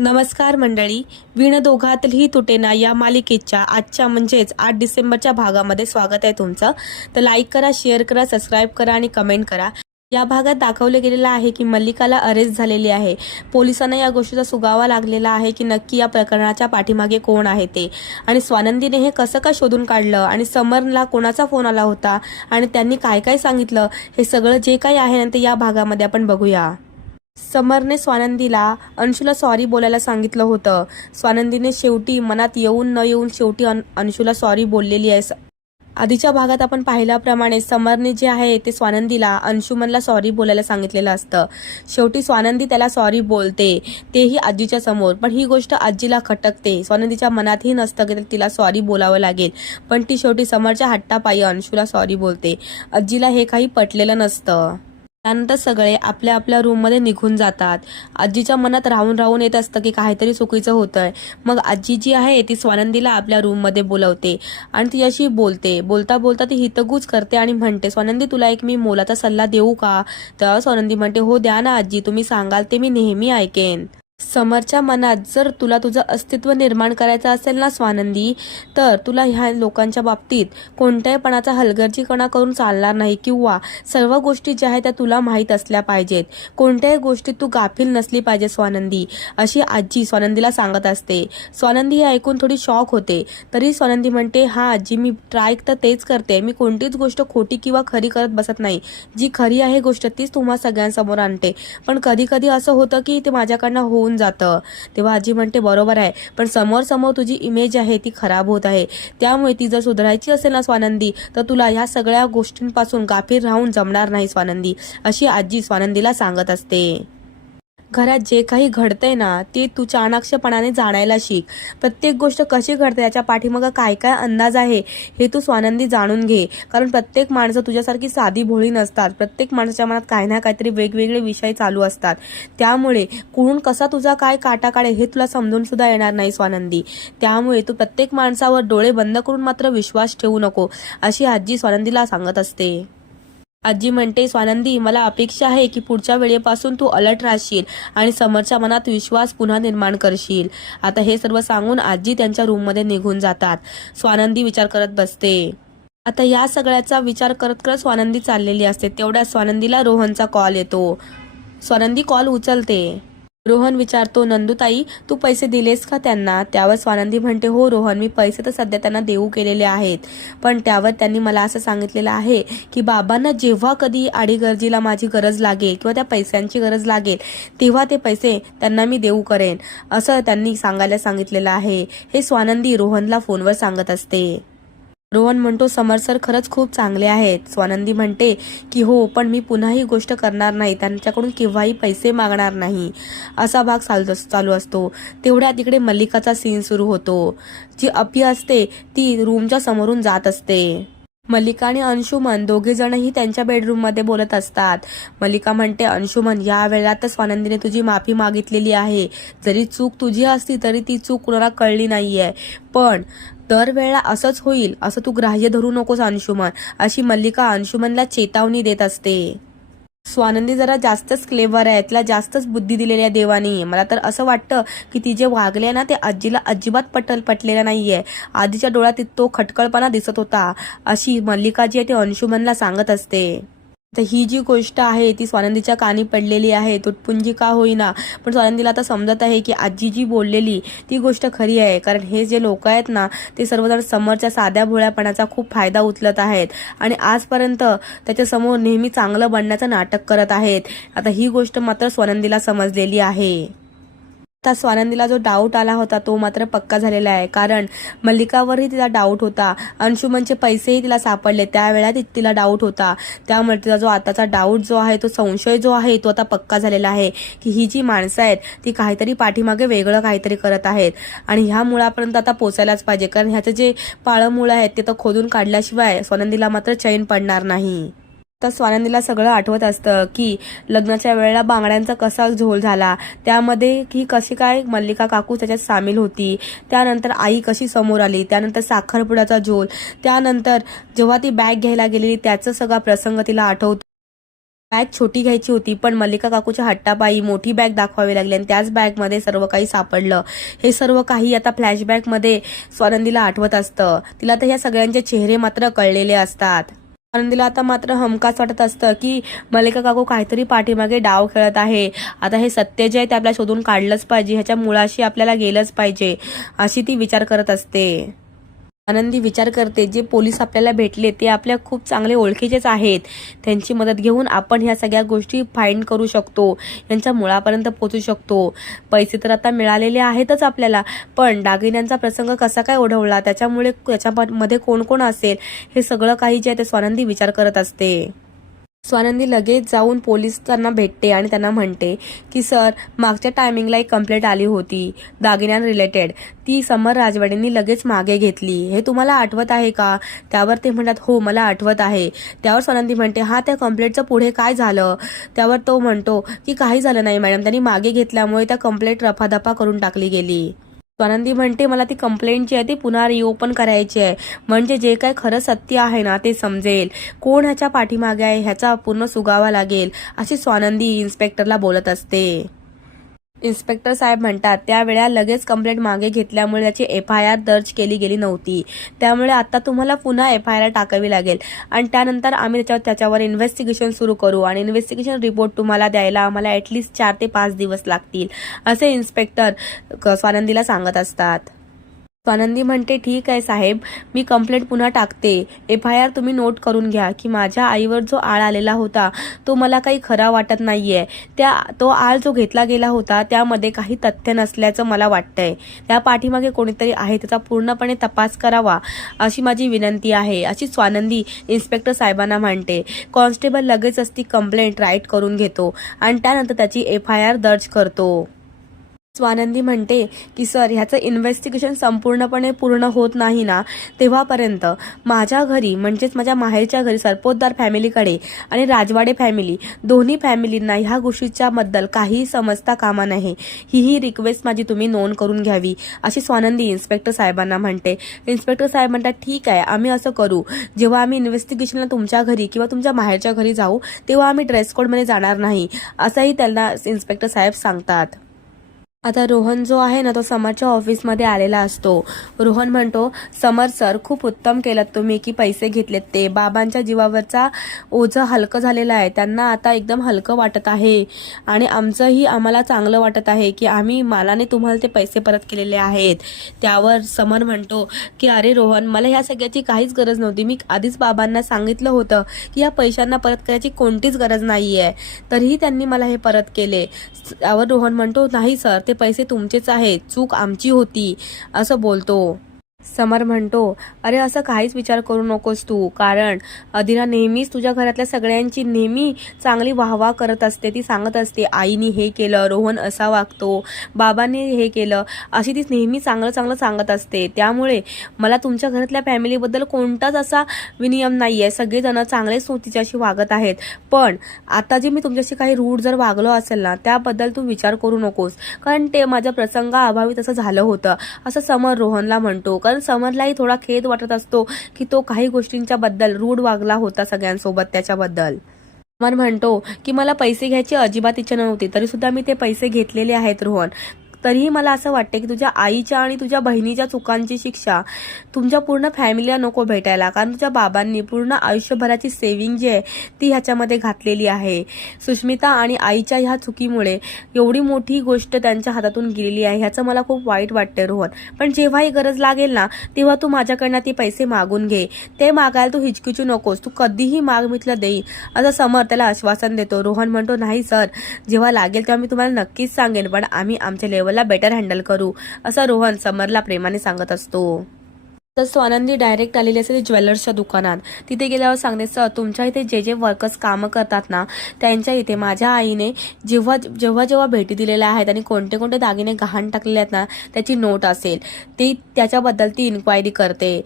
नमस्कार मंडळी. विण दोघातही तुटेना या मालिकेच्या आजच्या म्हणजेच 8 डिसेंबरच्या भागामध्ये स्वागत आहे तुमचं. तर लाईक करा, शेअर करा, सबस्क्राईब करा आणि कमेंट करा. या भागात दाखवले गेलेलं आहे की मल्लिकाला अरेस्ट झालेली आहे. पोलिसांना या गोष्टीचा सुगावा लागलेला आहे की नक्की या प्रकरणाच्या पाठीमागे कोण आहे ते, आणि स्वानंदीने हे कसं काय शोधून काढलं आणि समरला कोणाचा फोन आला होता आणि त्यांनी काय काय सांगितलं, हे सगळं जे काही आहे ना ते या भागामध्ये आपण बघूया. समरने स्वानंदीला अंशूला सॉरी बोलायला सांगितलं होतं. स्वानंदीने शेवटी मनात येऊन न येऊन शेवटी अंशूला सॉरी बोललेली आहे. आधीच्या भागात आपण पाहिल्याप्रमाणे समरने जे आहे ते स्वानंदीला अंशुमनला सॉरी बोलायला सांगितलेलं असतं. शेवटी स्वानंदी त्याला सॉरी बोलते, तेही आजीच्या समोर. पण ही गोष्ट आजीला खटकते. स्वानंदीच्या मनातही नसतं की तिला सॉरी बोलावं लागेल, पण ती शेवटी समरच्या हट्टापायी अंशूला सॉरी बोलते. आजीला हे काही पटलेलं नसतं. त्यानंतर सगळे आपल्या आपल्या रूममध्ये निघून जातात. आजीच्या मनात राहून राहून येत असतं की काहीतरी चुकीचं होतंय. मग आजी जी आहे ती स्वानंदीला आपल्या रूममध्ये बोलवते आणि तिच्याशी बोलते. बोलता बोलता ती हितगुज करते आणि म्हणते, स्वानंदी तुला एक मी मोलाचा सल्ला देऊ का? तेव्हा स्वानंदी म्हणते, हो द्या ना आजी, तुम्ही सांगाल ते मी नेहमी ऐकेन. समरच्या मनात जर तुला तुझं अस्तित्व निर्माण करायचं असेल ना स्वानंदी, तर तुला ह्या लोकांच्या बाबतीत कोणत्याहीपणाचा हलगर्जीपणा करून चालणार नाही, किंवा सर्व गोष्टी ज्या आहेत त्या तुला माहीत असल्या पाहिजेत. कोणत्याही गोष्टीत तू गाफील नसली पाहिजे स्वानंदी, अशी आजी स्वानंदीला सांगत असते. स्वानंदी हे ऐकून थोडी शॉक होते. तरी स्वानंदी म्हणते, हा आजी, मी ट्राय तर तेच करते. मी कोणतीच गोष्ट खोटी किंवा खरी करत बसत नाही. जी खरी आहे गोष्ट तीच तुम्हा सगळ्यांसमोर आणते. पण कधी कधी असं होतं की ते माझ्याकडनं होऊन जातं. तेव्हा आजी म्हणते, बरोबर आहे, पण समोर समोर तुझी इमेज आहे ती खराब होत आहे. त्यामुळे ती जर सुधारायची असेल ना स्वानंदी, तर तुला ह्या सगळ्या गोष्टींपासून गाफील राहून जमणार नाही स्वानंदी, अशी आजी स्वानंदीला सांगत असते. घरात जे काही घडतंय ना ते तू चाणाक्षपणाने जाणायला शिक. प्रत्येक गोष्ट कशी घडते याच्या पाठीमागं काय काय अंदाज आहे हे तू स्वानंदी जाणून घे. कारण प्रत्येक माणसं तुझ्यासारखी साधी भोळी नसतात. प्रत्येक माणसाच्या मनात काही ना काहीतरी वेगवेगळे विषय चालू असतात. त्यामुळे कुठून कसा तुझा काय काटा काढे हे तुला समजून सुद्धा येणार नाही स्वानंदी. त्यामुळे तू प्रत्येक माणसावर डोळे बंद करून मात्र विश्वास ठेवू नको, अशी आजी स्वानंदीला सांगत असते. आजी म्हणते, स्वानंदी, मला अपेक्षा आहे की पुढच्या वेळेपासून तू अलर्ट राहशील आणि समोरच्या मनात विश्वास पुन्हा निर्माण करशील. आता हे सर्व सांगून आजी त्यांच्या रूममध्ये निघून जातात. स्वानंदी विचार करत बसते. आता या सगळ्याचा विचार करत करत स्वानंदी चाललेली असते. तेवढ्यात स्वानंदीला रोहनचा कॉल येतो. स्वानंदी कॉल उचलते. रोहन विचारतो, नंदुताई, तू पैसे दिलेस का त्यांना? त्यावर स्वानंदी म्हणते, हो रोहन, मी पैसे तर सध्या त्यांना देऊ केलेले आहेत, पण त्यावर त्यांनी मला असं सांगितलेलं आहे की बाबांना जेव्हा कधी आडीगर्जीला माझी गरज लागेल किंवा त्या पैशांची गरज लागेल तेव्हा ते पैसे त्यांना मी देऊ करेन, असं त्यांनी सांगायला सांगितलेलं आहे. हे स्वानंदी रोहनला फोनवर सांगत असते. रोहन म्हणतो, समर सर खरंच खूप चांगले आहेत. स्वानंदी म्हणते की हो, पण मी पुन्हा ही गोष्ट करणार नाही, त्यांच्याकडून केव्हाही पैसे मागणार नाही, असा भाग चालू असतो. तेवढ्या तिकडे मल्लिकाचा सीन सुरू होतो. जी अपी असते ती रूमच्या समोरून जात असते. मल्लिका आणि अंशुमन दोघे जणही त्यांच्या बेडरूम मध्ये बोलत असतात. मल्लिका म्हणते, अंशुमन, या वेळेला तर स्वानंदीने तुझी माफी मागितलेली आहे. जरी चूक तुझी असती तरी ती चूक कुणाला कळली नाहीये, पण दरवेळेला असंच होईल असं तू ग्राह्य धरू नकोस अंशुमन, अशी मल्लिका अंशुमनला चेतावणी देत असते. स्वानंदी जरा जास्तच क्लेवर आहे, तिला जास्तच बुद्धी दिलेली आहे देवानी. मला तर असं वाटतं की ती जे वागले ना ते आजीला अजिबात पटलेलं नाहीये. आधीच्या डोळ्यात तो खटकळपणा दिसत होता, अशी मल्लिका जी आहे ती अंशुमनला सांगत असते. तर ही जी गोष्ट आहे ती स्वानंदीच्या कानी पडलेली आहे, तुटपुंजी का होईना, पण स्वानंदीला आता समजत आहे की आजी जी बोललेली ती गोष्ट खरी आहे. कारण हे जे लोक आहेत ना ते सर्वजण समोरच्या साध्या भोळ्यापणाचा खूप फायदा उचलत आहेत आणि आजपर्यंत त्याच्यासमोर नेहमी चांगलं बनण्याचं नाटक करत आहेत. आता ही गोष्ट मात्र स्वानंदीला समजलेली आहे. आता स्वानंदीला जो डाऊट आला होता तो मात्र पक्का झालेला आहे. कारण मल्लिकावरही तिला डाऊट होता, अंशुमनचे पैसेही तिला सापडले, त्यावेळेला तिला डाऊट होता. त्यामुळे तिचा जो आताचा डाऊट जो आहे, तो संशय जो आहे, तो आता पक्का झालेला आहे की ही जी माणसं आहेत ती काहीतरी पाठीमागे वेगळं काहीतरी करत आहेत आणि ह्या मुळापर्यंत आता पोचायलाच पाहिजे. कारण ह्याचे जे पाळमुळं आहेत ते तर खोदून काढल्याशिवाय स्वानंदीला मात्र चैन पडणार नाही. तर स्वानंदीला सगळं आठवत असतं की लग्नाच्या वेळेला बांगड्यांचा कसा झोल झाला, त्यामध्ये ही कशी काय मल्लिका काकू त्याच्यात सामील होती, त्यानंतर आई कशी समोर आली, त्यानंतर साखरपुड्याचा झोल, त्यानंतर जेव्हा ती बॅग घ्यायला गेलेली त्याचा सगळा प्रसंग तिला आठवतो. बॅग छोटी घ्यायची होती, पण मल्लिका काकूच्या हट्टापायी मोठी बॅग दाखवावी लागली आणि त्याच बॅगमध्ये सर्व काही सापडलं. हे सर्व काही आता फ्लॅशबॅकमध्ये स्वानंदीला आठवत असतं. तिला तर ह्या सगळ्यांचे चेहरे मात्र कळलेले असतात. स्वानंदीला आता मात्र हमखास वाटत असतं की मल्लिका काकू काहीतरी पाठीमागे डाव खेळत आहे. आता हे सत्य जे आहे ते आपल्याला शोधून काढलंच पाहिजे, ह्याच्या मुळाशी आपल्याला गेलंच पाहिजे, अशी ती विचार करत असते. आनंदी विचार करते, जे पोलीस आपल्याला भेटले ते आपल्या खूप चांगले ओळखीचेच आहेत. त्यांची मदत घेऊन आपण ह्या सगळ्या गोष्टी फाइंड करू शकतो, यांच्या मुळापर्यंत पोहोचू शकतो. पैसे तर आता मिळालेले आहेतच आपल्याला, पण दागिन्यांचा प्रसंग कसा काय ओढवला, त्याच्यामुळे त्याच्यामध्ये कोण कोण असेल, हे सगळं काही जे आहे ते स्वानंदी विचार करत असते. स्वानंदी लगेच जाऊन पोलिसांना भेटते आणि त्यांना म्हणते की सर, मागच्या टायमिंगला एक कंप्लेंट आली होती दागिन्यां रिलेटेड. ती समर राजवाडेंनी लगेच मागे घेतली. हे तुम्हाला आठवत आहे का? त्यावर ते म्हणतात हो मला आठवत आहे. त्यावर स्वानंदी म्हणते हा, त्या कंप्लेंटचं पुढे काय झालं? त्यावर तो म्हणतो की काही झालं नाही मॅडम, त्यांनी मागे घेतल्यामुळे त्या कंप्लेंट रफादफा करून टाकली गेली. स्वानंदी म्हणते मला ती कंप्लेंट जी आहे ती पुन्हा रिओपन करायची आहे, म्हणजे जे काय खरं सत्य आहे ना ते समजेल, कोण ह्याच्या पाठीमागे आहे ह्याचा पूर्ण सुगावा लागेल, अशी स्वानंदी इन्स्पेक्टरला बोलत असते. इन्स्पेक्टर साहेब म्हणतात त्यावेळेला लगेच कंप्लेंट मागे घेतल्यामुळे त्याची FIR दर्ज केली गेली नव्हती, त्यामुळे आता तुम्हाला पुन्हा FIR टाकावी लागेल आणि त्यानंतर आम्ही त्याच्यावर इन्व्हेस्टिगेशन सुरू करू आणि इन्व्हेस्टिगेशन रिपोर्ट तुम्हाला द्यायला आम्हाला ॲटलिस्ट 4 ते 5 दिवस लागतील, असे इन्स्पेक्टर स्वानंदीला सांगत असतात. स्वानंदी म्हणते ठीक आहे साहेब, मी कंप्लेंट पुन्हा टाकते. FIR तुम्ही नोट करून घ्या की माझ्या आईवर जो आळ आलेला होता तो मला काही खरा वाटत नाहीये. तो आळ जो घेतला गेला होता त्यामध्ये काही तथ्य नसल्याचं मला वाटतंय. त्या पाठीमागे कोणीतरी आहे, त्याचा पूर्णपणे तपास करावा अशी माझी विनंती आहे, अशी स्वानंदी इन्स्पेक्टर साहेबांना म्हणते. कॉन्स्टेबल लगेचच ती कंप्लेंट राईट करून घेतो आणि त्यानंतर त्याची FIR दर्ज करतो. स्वानंदी म्हणते की सर, ह्याचं इन्व्हेस्टिगेशन संपूर्णपणे पूर्ण होत नाही ना तेव्हापर्यंत माझ्या घरी, म्हणजेच माझ्या माहेरच्या घरी सरपोतदार फॅमिलीकडे आणि राजवाडे फॅमिली, दोन्ही फॅमिलींना ह्या गोष्टीच्या बद्दल काही समजता कामा नाही. ही रिक्वेस्ट माझी तुम्ही नोंद करून घ्यावी, अशी स्वानंदी इन्स्पेक्टर साहेबांना म्हणते. इन्स्पेक्टर साहेब म्हणतात ठीक आहे, आम्ही असं करू, जेव्हा आम्ही इन्व्हेस्टिगेशनला तुमच्या घरी किंवा तुमच्या माहेरच्या घरी जाऊ तेव्हा आम्ही ड्रेस कोडमध्ये जाणार नाही, असंही त्यांना इन्स्पेक्टर साहेब सांगतात. आता रोहन जो आहे ना तो समरच्या ऑफिसमध्ये आलेला असतो. रोहन म्हणतो समर सर, खूप उत्तम केलं तुम्ही की पैसे घेतलेत, ते बाबांच्या जीवावरचा ओझं हलकं झालेलं आहे, त्यांना आता एकदम हलकं वाटत आहे आणि आमचंही आम्हाला चांगलं वाटत आहे की आम्ही मालाने तुम्हाला ते पैसे परत केलेले आहेत. त्यावर समर म्हणतो की अरे रोहन, मला ह्या सगळ्याची काहीच गरज नव्हती, मी आधीच बाबांना सांगितलं होतं की या पैशांना परत करायची कोणतीच गरज नाही आहे, तरीही त्यांनी मला हे परत केले. त्यावर रोहन म्हणतो नाही सर, ते पैसे तुमचेच आहेत, चूक आमची होती, असं बोलतो. समर म्हणतो अरे असं काहीच विचार करू नकोस तू, कारण अदिना नेहमीच तुझ्या घरातल्या सगळ्यांची नेहमी चांगली वाहवा करत असते. ती सांगत असते आईने हे केलं, रोहन असा वागतो, बाबांनी हे केलं, अशी ती नेहमी चांगलं चांगलं सांगत असते. त्यामुळे मला तुमच्या घरातल्या फॅमिलीबद्दल कोणताच असा विनियम नाही आहे, सगळेजण चांगलेच तिच्याशी वागत आहेत. पण आता जे मी तुमच्याशी काही रूढ जर वागलो असेल ना त्याबद्दल तू विचार करू नकोस, कारण ते माझ्या प्रसंगाअभावी तसं झालं होतं, असं समर रोहनला म्हणतो. कारण समरलाही थोडा खेद वाटत असतो की तो काही गोष्टींच्या बद्दल रूढ वागला होता सगळ्यांसोबत त्याच्याबद्दल. समर म्हणतो की मला पैसे घ्यायची अजिबात इच्छा नव्हती, तरी सुद्धा मी ते पैसे घेतलेले आहेत रोहन. तरीही मला असं वाटतं की तुझ्या आईच्या आणि तुझ्या बहिणीच्या चुकांची शिक्षा तुमच्या पूर्ण फॅमिलीला नको भेटायला, कारण तुझ्या बाबांनी पूर्ण आयुष्यभराची सेव्हिंग जी आहे ती ह्याच्यामध्ये घातलेली आहे. सुष्मिता आणि आईच्या ह्या चुकीमुळे एवढी मोठी गोष्ट त्यांच्या हातातून गेलेली आहे, ह्याचं मला खूप वाईट वाटतं रोहन. पण जेव्हाही गरज लागेल ना तेव्हा तू माझ्याकडनं ते पैसे मागून घे, ते मागायला तू हिचकिचू नकोस, तू कधीही माग, मी तुला देईन, असं समर त्याला आश्वासन देतो. रोहन म्हणतो नाही सर, जेव्हा लागेल तेव्हा मी तुम्हाला नक्कीच सांगेन, पण आम्ही आमच्या लेवल बेटर हँडल करू, असं रोहन समरला प्रेमाने सांगत असतो. तर स्वानंदी डायरेक्ट आलेली असते ज्वेलर्सच्या दुकानात. तिथे गेल्यावर सांगते सर, तुमच्या इथे जे जे वर्कर्स कामं करतात ना त्यांच्या इथे माझ्या आईने जेव्हा जेव्हा भेटी दिलेल्या आहेत आणि कोणते कोणते दागिने गहाण टाकलेले आहेत ना त्याची नोट असेल, ती त्याच्याबद्दल ती इन्क्वायरी करते.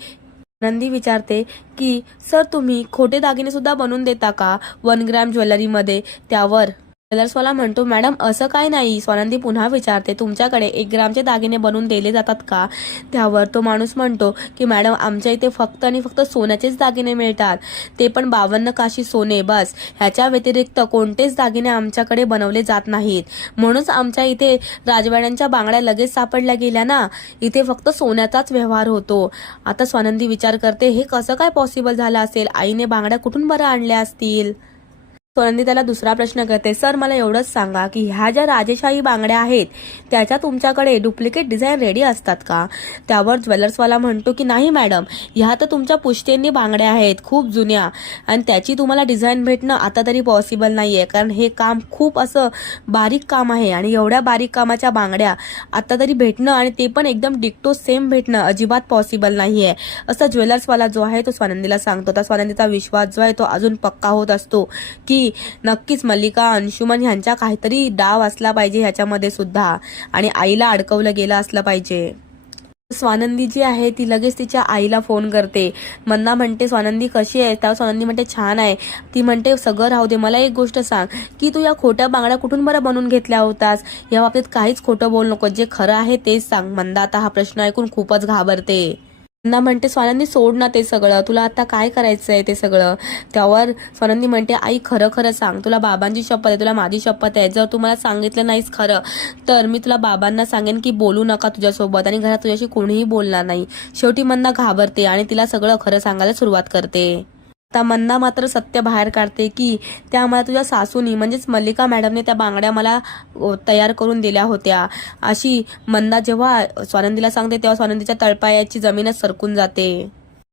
नंदी विचारते की सर, तुम्ही खोटे दागिने सुद्धा बनवून देता का 1 ग्रॅम ज्वेलरीमध्ये? त्यावर ज्वेलर्सवाला म्हणतो, मॅडम असं काय नाही. स्वानंदी पुन्हा विचारते, तुमच्याकडे 1 ग्रामचे दागिने बनवून दिले जातात का? त्यावर तो माणूस म्हणतो की मॅडम आमच्या इथे फक्त आणि फक्त सोन्याचेच दागिने मिळतात, ते पण 52 काशी सोने बस. ह्याच्या व्यतिरिक्त कोणतेच दागिने आमच्याकडे बनवले जात नाहीत. म्हणूनच आमच्या इथे राजवाड्यांच्या बांगड्या लगेच सापडल्या गेल्या ना. इथे फक्त सोन्याचाच व्यवहार होतो. आता स्वानंदी विचार करते, हे कसं काय पॉसिबल झालं असेल? आईने बांगड्या कुठून बरं आणल्या असतील? स्वानंदी त्याला दुसरा प्रश्न करते, सर मला एवढंच सांगा की ह्या ज्या राजेशाही बांगड्या आहेत त्याच्या तुमच्याकडे डुप्लिकेट डिझाईन रेडी असतात का? त्यावर ज्वेलर्सवाला म्हणतो की नाही मॅडम, ह्या तर तुमच्या पुश्तेंनी बांगड्या आहेत, खूप जुन्या, आणि त्याची तुम्हाला डिझाईन भेटणं आता तरी पॉसिबल नाहीये, कारण हे काम खूप असं बारीक काम आहे आणि एवढ्या बारीक कामाच्या बांगड्या आता तरी भेटणं आणि ते पण एकदम डिक्टो सेम भेटणं अजिबात पॉसिबल नाहीये, असं ज्वेलर्सवाला जो आहे तो स्वानंदीला सांगतो. तर स्वानंदीचा विश्वास जो आहे तो अजून पक्का होत असतो की नक्कीच मल्लिका अंशुमन ह्यांचा काहीतरी डाव असला पाहिजे ह्याच्यामध्ये सुद्धा, आणि आईला अडकवलं गेलं असलं पाहिजे. स्वानंदी जी आहे ती लगेच तिच्या आईला फोन करते. मंदा म्हणते, स्वानंदी कशी आहे? त्यावर स्वानंदी म्हणते, छान आहे. ती म्हणते, सगळं राहू दे, मला एक गोष्ट सांग की तू या खोट्या बांगड्या कुठून बरं बनवून घेतल्या होतास? या बाबतीत काहीच खोटं बोल नको, जे खरं आहे तेच सांग. मंदा आता हा प्रश्न ऐकून खूपच घाबरते. मंदा म्हणते, स्वानंदी सोड ना ते सगळं, तुला आता काय करायचंय ते सगळं? त्यावर स्वानंदी म्हणते, आई खरं खरं सांग, तुला बाबांची शपथ आहे, तुला माझी शपथ आहे, जर तू मला सांगितलं नाहीस खरं तर मी तुला बाबांना सांगेन की बोलू नका तुझ्यासोबत आणि घरात तुझ्याशी कोणीही बोलणार नाही. शेवटी मंदा घाबरते आणि तिला सगळं खरं सांगायला सुरुवात करते. आता मंदा मात्र सत्य बाहेर काढते की त्या मला तुझ्या सासूनी म्हणजेच मल्लिका मॅडमने त्या बांगड्या मला तयार करून दिल्या होत्या, अशी मंदा जेव्हा स्वानंदीला सांगते तेव्हा स्वानंदीच्या तळपायाची जमीनच सरकून जाते.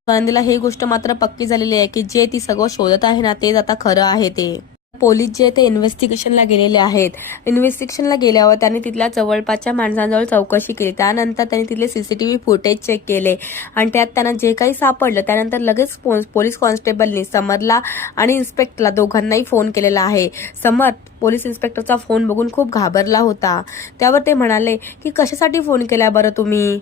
स्वानंदीला ही गोष्ट मात्र पक्की झालेली आहे की जे ती सगळं शोधत आहे ना तेच आता खरं आहे. ते पोलीस जे ते इन्व्हेस्टिगेशनला गेलेले आहेत. इन्व्हेस्टिगेशनला गेल्यावर त्यांनी तिथल्या जवळपासच्या माणसांजवळ चौकशी केली. त्यानंतर त्यांनी तिथले सीसीटीव्ही फुटेज चेक केले आणि त्यात त्यांना जे काही सापडलं त्यानंतर लगेच पोलीस कॉन्स्टेबलनी समरला आणि इन्स्पेक्टरला दोघांनाही फोन केलेला आहे. समर पोलीस इन्स्पेक्टरचा फोन बघून खूप घाबरला होता. त्यावर ते म्हणाले की कशासाठी फोन केला बरं तुम्ही?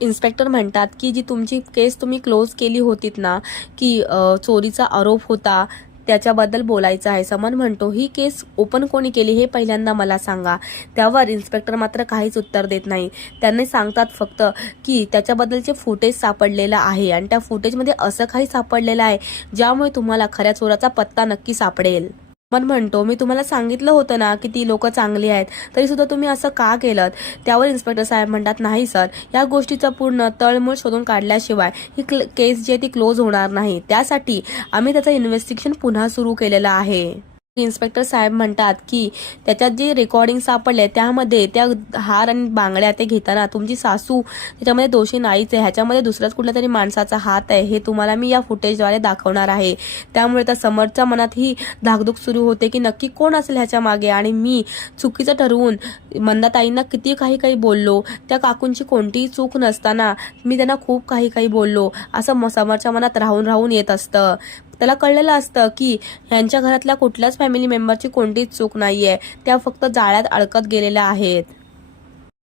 इन्स्पेक्टर म्हणतात की जी तुमची केस तुम्ही क्लोज केली होतीत ना, की चोरीचा आरोप होता त्याच्याबद्दल बोलायचं आहे. समर म्हणतो, ही केस ओपन कोणी केली हे पहिल्यांदा मला सांगा. त्यावर इन्स्पेक्टर मात्र काहीच उत्तर देत नाही. त्यांनी सांगतात फक्त की त्याच्याबद्दलचे फुटेज सापडलेलं आहे आणि त्या फुटेजमध्ये असं काही सापडलेलं आहे ज्यामुळे तुम्हाला खऱ्या चोराचा पत्ता नक्की सापडेल. समर म्हणतो, मी तुम्हाला सांगितलं होतं ना की ती लोक चांगली आहेत, तरी सुद्धा तुम्ही असं का केलं? त्यावर इन्स्पेक्टर साहेब म्हणतात, नाही सर, या गोष्टीचं पूर्ण तळमूळ शोधून काढल्याशिवाय ही केस जी आहे ती क्लोज होणार नाही. त्यासाठी आम्ही त्याचं इन्व्हेस्टिगेशन पुन्हा सुरू केलेलं आहे. इन्स्पेक्टर साहेब म्हणतात की त्याच्यात जे रेकॉर्डिंग सापडले त्यामध्ये त्या हार आणि बांगड्या ते घेताना तुमची सासू त्याच्यामध्ये दोषी नाहीच आहे, ह्याच्यामध्ये दुसऱ्याच कुठल्या तरी माणसाचा हात आहे, हे तुम्हाला मी या फुटेजद्वारे दाखवणार आहे. त्यामुळे त्या समरच्या मनात ही धाकधूक सुरू होते की नक्की कोण असेल ह्याच्या मागे, आणि मी चुकीचं ठरवून मंदाताईंना किती काही बोललो, त्या काकूंची कोणतीही चूक नसताना मी त्यांना खूप काही बोललो, असं समरच्या मनात राहून येत असतं. त्याला कळलेलं असतं की ह्यांच्या घरातल्या कुठल्याच फॅमिली मेंबरची कोणतीच चूक नाहीये, त्या फक्त जाळ्यात अडकत गेलेल्या आहेत.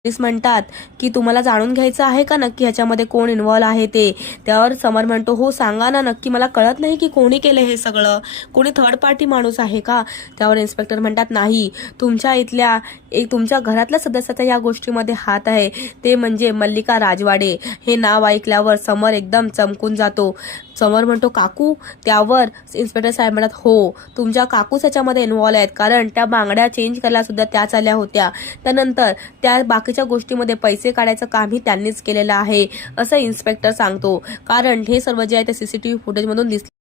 पोलीस म्हणतात की तुम्हाला जाणून घ्यायचं आहे का नक्की ह्याच्यामध्ये कोण इन्व्हॉल्व आहे ते? त्यावर समर म्हणतो, हो सांगा ना नक्की, मला कळत नाही की कोणी केलं हे सगळं, कोणी थर्ड पार्टी माणूस आहे का? त्यावर इन्स्पेक्टर म्हणतात, नाही, तुमच्या इथल्या तुमच्या घरातल्या सदस्याचा या गोष्टीमध्ये हात आहे, ते म्हणजे मल्लिका राजवाडे. हे नाव ऐकल्यावर समर एकदम चमकून जातो. समर म्हणतो, काकू? त्यावर इन्स्पेक्टर साहेब म्हणतात, हो, तुमच्या काकूच याच्यामध्ये इन्व्हॉल्व आहेत, कारण त्या बांगड्या चेंज करायला सुद्धा त्याच आल्या होत्या. त्यानंतर त्या बाकीच्या गोष्टीमध्ये पैसे काढायचं कामही त्यांनीच केलेलं आहे, असं इन्स्पेक्टर सांगतो. कारण हे सर्व जे आहे ते सीसीटीव्ही फुटेजमधून दिसले.